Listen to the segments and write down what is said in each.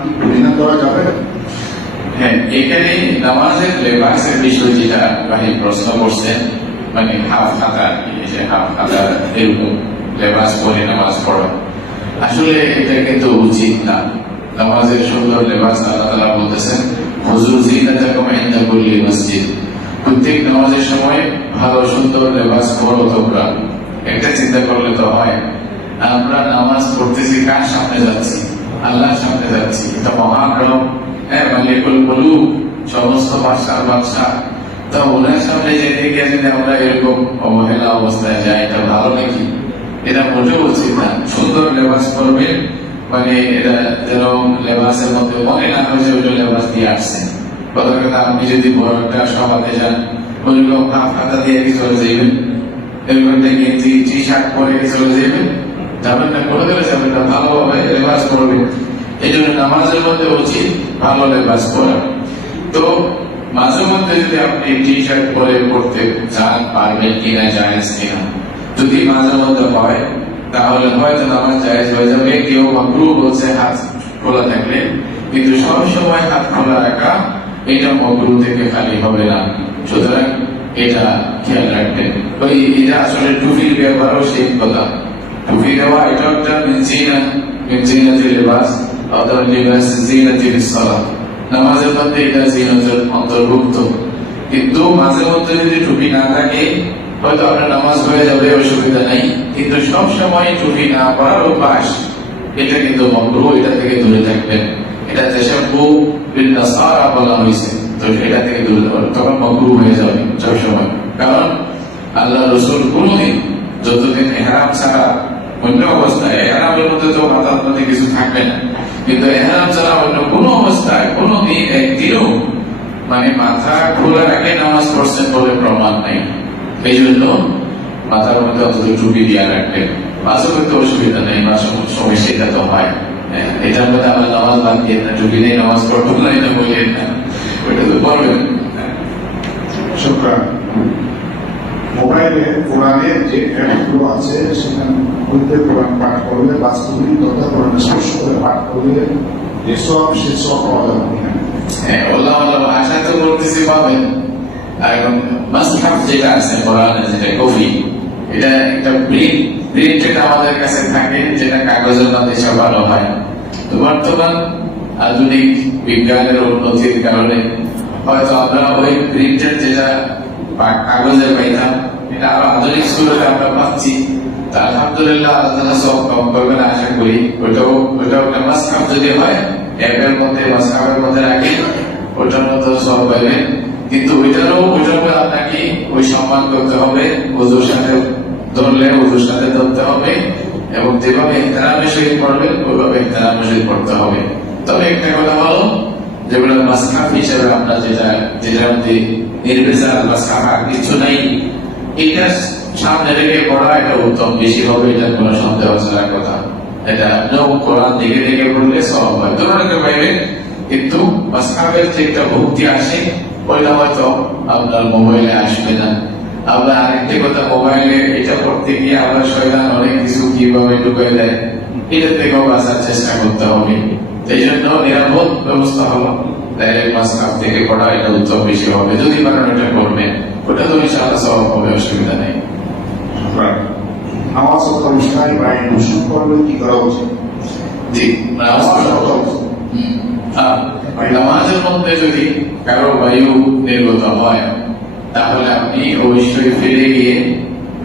কি পরিণত করা যাবে? হ্যাঁ, এখানে নামাজের লেবাসের বিষয় যেটা ভাই প্রশ্ন করছেন, মানে হাফ হাতা, হাফ হাতা এরকম লেবাস পরে নামাজ পড়া, আসলে এটা কিন্তু উচিত না। নামাজের সুন্দর লেবাস আল্লাহ তাআলা বলতেছেন, হুজুর জিনাতাকুম ইনদা কুল্লি মসজিদ, প্রত্যেক নামাজের সময় ভালো সুন্দর লেবাস পরো তোমরা। একটা চিন্তা করলে তো হয়, আমরা নামাজ পড়তেছি, কার সামনে যাচ্ছি? আল্লাহর সামনে যাচ্ছি। এটা মহান রব, হ্যাঁ, মালিকুল মুলুক, সমস্ত বাদশার বাদশাহ। তা ওনার সামনে যেতে গিয়ে যদি আমরা এরকম অবহেলা অবস্থায় যাই, এটা ভালো নাকি? এটা মোটেও উচিত না। সুন্দর লেবাস পরবেন, মানে এটা যেন লেবাসের মধ্যে মনে না হয় যে ওইটা লেবাস দিয়ে আসছে। কথা কথা, আপনি যদি বড় একটা সভাতে যান, ওইরকম হাফ হাতা দিয়ে কি চলে যাইবেন? এরকম একটা গেঞ্জি টি শার্ট পরে কি চলে যাইবেন? যাবেন না, করে দেবে যাবেন না, ভালোভাবে লেবাস পরবেন। এই জন্য নামাজের মধ্যে উচিত ভালো লেবাস পরা। তো মাঝে মধ্যে যদি আপনি টি শার্ট পরে পড়তে চান, পারবেন কিনা, জায়েজ কিনা, যদি মাঝে মধ্যে হয় তাহলে হয়তো নামাজ জায়েজ হয়ে যাবে। কেউ মাকরুহ বলছে হাত খোলা থাকলে, কিন্তু সব সময় হাত খোলা রাখা এটা মাকরুহ থেকে খালি হবে না। সুতরাং এটা খেয়াল রাখবেন। ওই এটা আসলে টুপির ব্যবহারও সেই কথা। টুপি দেওয়া এটা একটা মিনজিনাতিল লিবাস, অথবা লিবাস জিনাতিল সালাত। নামাজের মধ্যে এটা জিনাতের অন্তর্ভুক্ত। কিন্তু মাঝে মধ্যে যদি টুপি না থাকে, হয়তো আপনার নামাজ হয়ে যাবে, অসুবিধা নেই। কিন্তু সব সময় টুপি না পরার অভ্যাস, এটা কিন্তু মাকরুহ, এটা থেকে দূরে থাকবেন। এটা তাশাব্বু বিন নাসারা বলা হয়েছে, তো এটা থেকে দূরে থাকবেন, তখন মাকরুহ হয়ে যাবে সব সময়। কারণ আল্লাহ রাসূল কোনদিন, যতদিন ইহরাম ছাড়া অন্য অবস্থায়, ইহরামের মধ্যে তো মাথার মধ্যে কিছু থাকবে না, কিন্তু ইহরাম ছাড়া অন্য কোন অবস্থায় কোনদিন একদিনও মানে মাথা খোলা রাখে নামাজ পড়ছেন বলে প্রমাণ নেই। এই জন্য মাথার মধ্যে অন্তত টুপি দিয়ে রাখবেন। মাঝে মধ্যে অসুবিধা নেই, মাঝে সমস্যা এটা তো হয়। এটার মধ্যে আমরা নামাজ বাদ দিয়ে না, টুপি নেই নামাজ পড়বো না, এটা বললেন না, ওইটা তো পড়বেন। শুকরান। মোবাইলে কোরআনের যে অ্যাপগুলো আছে, সেখানে হইতে কোরআন পাঠ করলে, বাস্তবিক তথা কোরআন স্পর্শ করে পাঠ করলে যে সব, সে সব পাওয়া যাবে। হ্যাঁ, আল্লাহ আশা তো করতেছি পাবেন। আর মাসহাফ যেটা আছে কোরআনের, যেটা কপি, এটা একটা প্রিন্টেড আমাদের কাছে থাকে, যেটা কাগজের মধ্যে ছাপানো হয়। তো বর্তমান আধুনিক বিজ্ঞানের উন্নতির কারণে হয়তো আমরা ওই প্রিন্টেড যেটা কাগজের পাইতাম, এটা আরো আধুনিক সুরতে আমরা পাচ্ছি। তা আলহামদুলিল্লাহ, আল্লাহ সব কম করবেন আশা করি। ওইটাও একটা মাসহাফ যদি হয়, অ্যাপের মধ্যে মাসহাফের মধ্যে রাখি, ওটার মধ্যে সব পাইবেন। কিন্তু ওইটার আপনাকে ওই সম্মান করতে হবে, ওজুর সাথে ধরলে ওজুর সাথে ধরতে হবে, এবং যেভাবে ইহতিরামের সহিত পড়বেন ওইভাবে ইহতিরামের সহিত পড়তে হবে। তবে একটা কথা হলো, যেগুলো মাসহাফ হিসেবে আমরা যেটার মধ্যে নির্বিচার মাসহাফ আর কিছু নাই, এটা সামনে রেখে পড়া এটা উত্তম বেশি হবে, এটা কোনো সন্দেহ ছাড়ার কথা। এটা কোরআন দেখে দেখে পড়লে সব হয়, তোমরা পাইবেন। কিন্তু মাসহাফের যে একটা ভক্তি আসে, ওইটা হয়তো আপনার মোবাইলে আসবে না। আমরা আরেকটি কথা, মোবাইলে এটা করতে গিয়ে আমরা শয়তান অনেক কিছু কিভাবে ঢুকে দেয়, এটা থেকেও বাঁচার চেষ্টা করতে হবে। এই জন্য নিরাপদ ব্যবস্থা হলো ডাইরেক্ট মাসহাফ থেকে পড়া, এটা উত্তম বেশি হবে। যদি পারেন এটা করবেন, ওটা তো ইনশাআল্লাহ সওয়াব হবে, অসুবিধা নেই। নামাজ অবস্থায় বাইরে গোসল করলে কি করা উচিত? জি, নামাজের মধ্যে যদি কারো বায়ু নির্গত হয়, তাহলে আপনি অবশ্যই ফিরে গিয়ে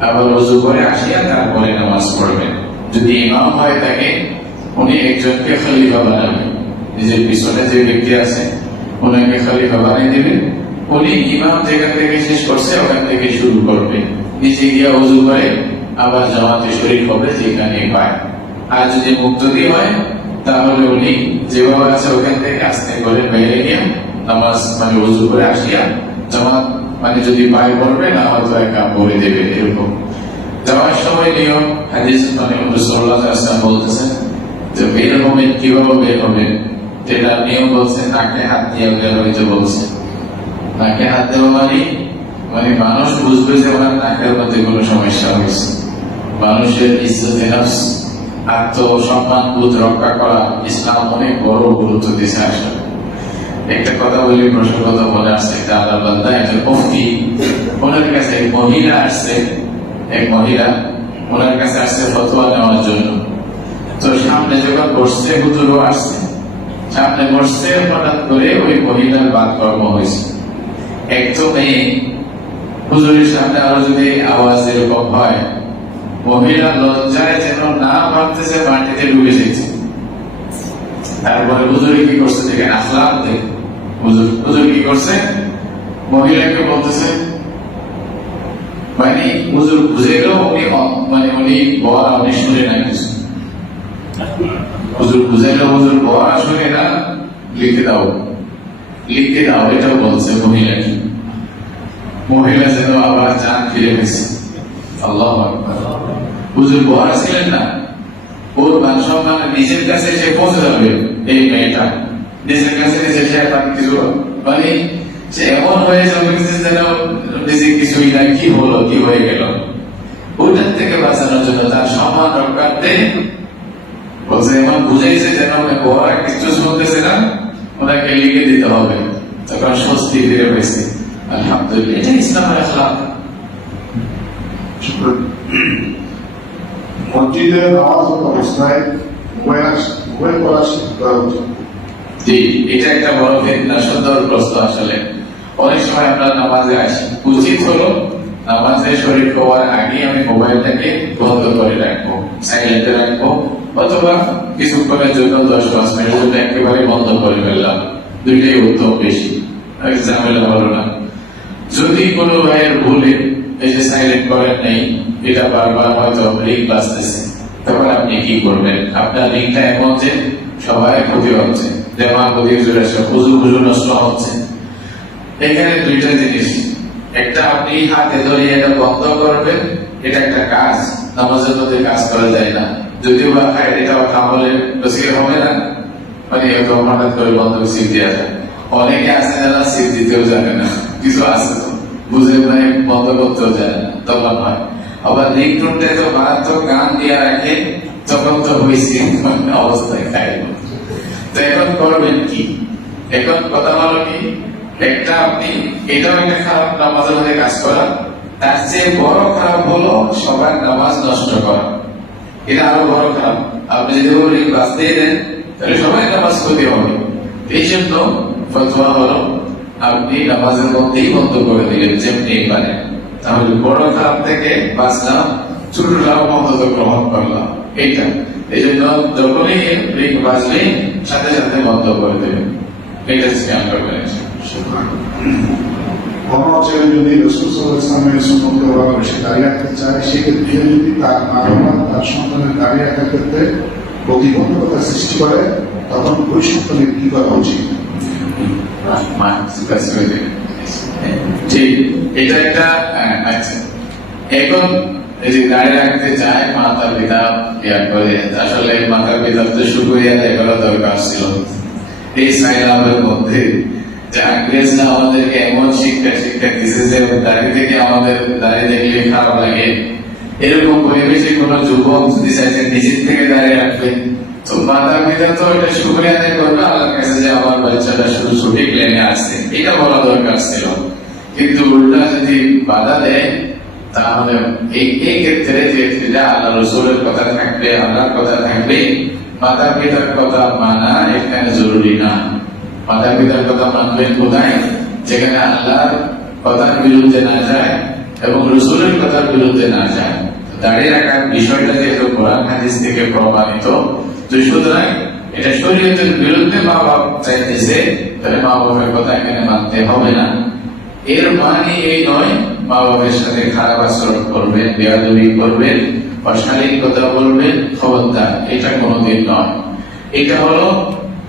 আবার ওযু করে আসিয়া তারপরে নামাজ পড়বেন। যদি ইমাম হয় থাকে, উনি একজনকে খলিফা বানাবেন, নিজের পিছনে যে ব্যক্তি আছে ওনাকে খলিফা বানিয়ে দিবেন। উনি ইমাম যেখান থেকে শেষ করছে ওখান থেকে শুরু করবে, নিজে গিয়ে ওযু করে আবার জামাতে শরীক হবে যেখানে পায়। আর যদি মুক্তদি হয়, তাহলে উনি যেভাবে আছে ওখান থেকে আস্তে করে বাইরে গিয়ে নামাজ মানে ওযু করে আসিয়া জামাত মানে যদি পায় পড়বে, না হয়তো একা পড়ে দেবে। এরকম যাওয়ার সময় নিয়ম, হাদিস মানে রাসূলুল্লাহ সাল্লাল্লাহু আলাইহি ওয়াসাল্লাম বলতেছেন যে বের হবেন, কিভাবে বের হবেন, যেটা নিয়ম বলছে নাকে হাত দিয়ে বের হইতে বলছে। নাকে হাত দেওয়া মানে মানুষ বুঝবে যে ওনার নাকের মধ্যে কোনো সমস্যা হয়েছে। মানুষের ইজ্জতে নফস আত্মসম্মান বোধ রক্ষা করা ইসলাম অনেক বড় গুরুত্ব দিয়েছে। আসলে একটা কথা বলি, প্রসঙ্গত মনে আসছে, একটা আল্লাহ বান্দা একজন মুফতি, ওনার কাছে এক মহিলা আসছে, এক মহিলা ওনার কাছে আসছে ফতোয়া নেওয়ার জন্য। তো সামনে যখন বসছে, হুজুরও আসছে, সামনে বসছে, হঠাৎ করে ওই মহিলার বাদ কর্ম হয়েছে। একদমই হুজুরের সামনে আরো যদি আওয়াজ এরকম হয়, মহিলা লজ্জায় যেন না ভাবতেছে মাটিতে ডুবে যেছে। তারপরে হুজুরে কি করছে দেখেন, আখলাক দেখেন। হুজুর কি করছে, মহিলাকে বলতেছে, মানে হুজুর বুঝে গেল উনি বলা উনি শুনে না কিছু। হুজুর বুঝে গেল হুজুর বলা শুনে না, লিখে দাও এটাও বলছে মহিলাকে। মহিলা যেন আবার জান ফিরে গেছে। আল্লাহু আকবার। হুজুর বলা ছিলেন না, ওর মান সম্মান নিজের কাছে এসে পৌঁছে যাবে। এই মেয়েটা নিজের কাছে এসে তার কিছু মানে সে এমন হয়ে যাবে যেন নিজে কিছুই না, কি হলো, কি হয়ে গেল। ওটার থেকে বাঁচানোর জন্য, তার সম্মান রক্ষার্থে বলছে, এমন বুঝাইছে যেন ওরা কিছু শুনতেছে না, ওনাকে লিখে দিতে হবে। তখন স্বস্তি ফিরে পেয়েছে। আলহামদুলিল্লাহ, এটা ইসলামের আখলাক। মসজিদে নামাজ অবস্থায় মোবাইল করা শিখতে করা উচিত। জি, এটা একটা বড় ফিতনা, সুন্দর প্রশ্ন। আসলে অনেক সময় আমরা নামাজে আসি, উচিত হলো নামাজে শরীর হওয়ার আগে আমি মোবাইলটাকে বন্ধ করে রাখবো, সাইলেন্টে রাখবো, অথবা কিছুক্ষণের জন্য 10-5 মিনিটের জন্য একেবারে বন্ধ করে ফেললাম। দুইটাই উত্তম, বেশি ঝামেলা হলো না। যদি কোনো ভাইয়ের ভুলে এই যে সাইলেন্ট করেন নেই, এটা বারবার হয়তো রিং বাজতেছে, তখন আপনি কি করবেন? আপনার রিংটা এমন যে সবাই ক্ষতি হচ্ছে, দেমা ক্ষতি চলেছে, হুজু নষ্ট হচ্ছে। এখানে দুইটা জিনিস, একটা আপনি হাতে ধরে এটা বন্ধ করবেন, এটা একটা কাজ, নামাজের মধ্যে কাজ করা যায় না। যদিও বা এটা তাহলে হবে না, মানে হঠাৎ করে বন্ধ সিট দেওয়া যায়। অনেকে আছে যারা সিট দিতেও জানে না, কিছু আছে তো বুঝে মানে বন্ধ করতেও জানে না, তখন হয়। আবার রিংটোনটা তো মারাত্মক গান দিয়ে রাখে, তখন তো হয়েছে অবস্থায় খাই। তো এখন করবেন কি? এখন কথা হলো কি, একটা আপনি এটাও একটা খারাপ, নামাজের মধ্যে কাজ করা। তার চেয়ে বড় খারাপ হলো সবার নামাজ নষ্ট করা। এটা আরো বড় খারাপ। আপনি যদি রিং বাজতে দেন, তাহলে সবাই নামাজ ক্ষতি হবে। এই জন্য ফতোয়া হলো আপনি নামাজের মধ্যেই বন্ধ করে দিলেন যেমনি পারেন, তাহলে বড় খারাপ থেকে বাঁচলাম, ছোটটাও অন্তত গ্রহণ করলাম। এইটা এই জন্য যখনই রিং বাজলে সাথে সাথে বন্ধ করে দেবেন, এটা খেয়াল করবেন। কোনো ছেলে যদি রাসূল সাল্লাল্লাহু আলাইহি ওয়াসাল্লামের সুন্নতের উপর বেশি দাঁড়িয়ে রাখতে চায়, সেক্ষেত্রে যদি তার মা-বাবা তার সন্তানের দাঁড়িয়ে রাখার ক্ষেত্রে প্রতিবন্ধকতা সৃষ্টি করে, তখন ওই সন্তানের কি করা উচিত? ঠিক, এটা একটা আচ্ছা। এখন এই যে দাঁড়িয়ে রাখতে চায় মাতা পিতা ইয়া করে, আসলে মাতা পিতার তো শুকরিয়া আদায় করা দরকার ছিল। এই সাইলামের মধ্যে যে ইংরেজরা আমাদেরকে এমন শিক্ষা দিচ্ছে যে দাঁড়িয়ে থেকে আমাদের দাঁড়িয়ে দেখলে খারাপ লাগে, এরকম পরিবেশে কোনো যুবক যদি চাইছে নিজের থেকে দাঁড়িয়ে রাখবে, তো মাতা পিতা তো এটা শুকরিয়া আদায় করবে আল্লাহর কাছে যে আমার বাচ্চাটা শুধু সঠিক লেনে আসছে, এটা বলা দরকার ছিল। কিন্তু উল্টা যদি বাধা দেয়, তাহলে এই ক্ষেত্রে যে আল্লাহ রসুলের কথা থাকবে, আল্লাহর কথা থাকবে, মাতা পিতার কথা মানা এখানে জরুরি না। মাতা পিতার কথা মানবেন কোথায়? যেখানে আল্লাহর কথার বিরুদ্ধে না যায় এবং রসুলের কথার বিরুদ্ধে না যায়। দাঁড়িয়ে রাখার বিষয়টা যেহেতু কোরআন হাদিস থেকে প্রমাণিত, তো সুতরাং এটা শরীয়তের বিরুদ্ধে মা বাপ চাইতেছে, তাহলে মা বাবার কথা এখানে মানতে হবে না। এর মানে এই নয় মা বাবার সাথে খারাপ আচরণ করবেন, বেয়াদবি করবেন, অশালীন কথা বলবেন, খবরদার, এটা কোনোদিন নয়। এটা হলো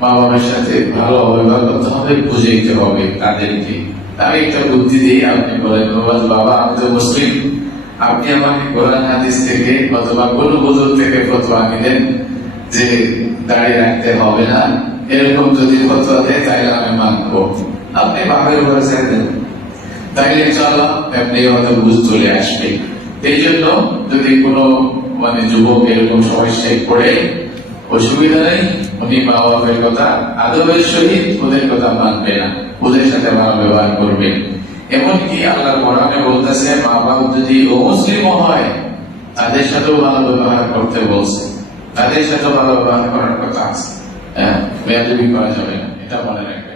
মা বাবার সাথে ভালোভাবে ব্যবহার করতে হবে, বুঝাইতে হবে তাদেরকে। আমি একটা বুদ্ধি দিই, আপনি বলেন বাবা আমি তো মুসলিম, আপনি আমাকে কোরআন হাদিস থেকে অথবা কোন বুজুর্গ থেকে ফতোয়া নিলেন যে দাঁড়িয়ে রাখতে হবে না, এরকম যদি ফতোয়া দেয় তাহলে আমি মানবো। আপনি বাপের উপরে ছেড়ে দেন, তাইলে ইনশাআল্লাহ এমনি হয়তো বুঝ চলে আসবে। এই জন্য যদি কোনো মানে যুবক এরকম সবাই শেখ করে অসুবিধা নেই, উনি মা বাবার কথা আদবের সহিত ওদের কথা মানবে না, ওদের সাথে ভালো ব্যবহার করবে। এমনকি আল্লাহর কোরআনে বলতেছে মা বাপ যদি অমুসলিম হয় তাদের সাথেও ভালো ব্যবহার করতে বলছে, তাদের সাথে ভালো ব্যবহার করার কথা আছে। হ্যাঁ, বেয়াদবি করা যাবে না, এটা মনে রাখবে।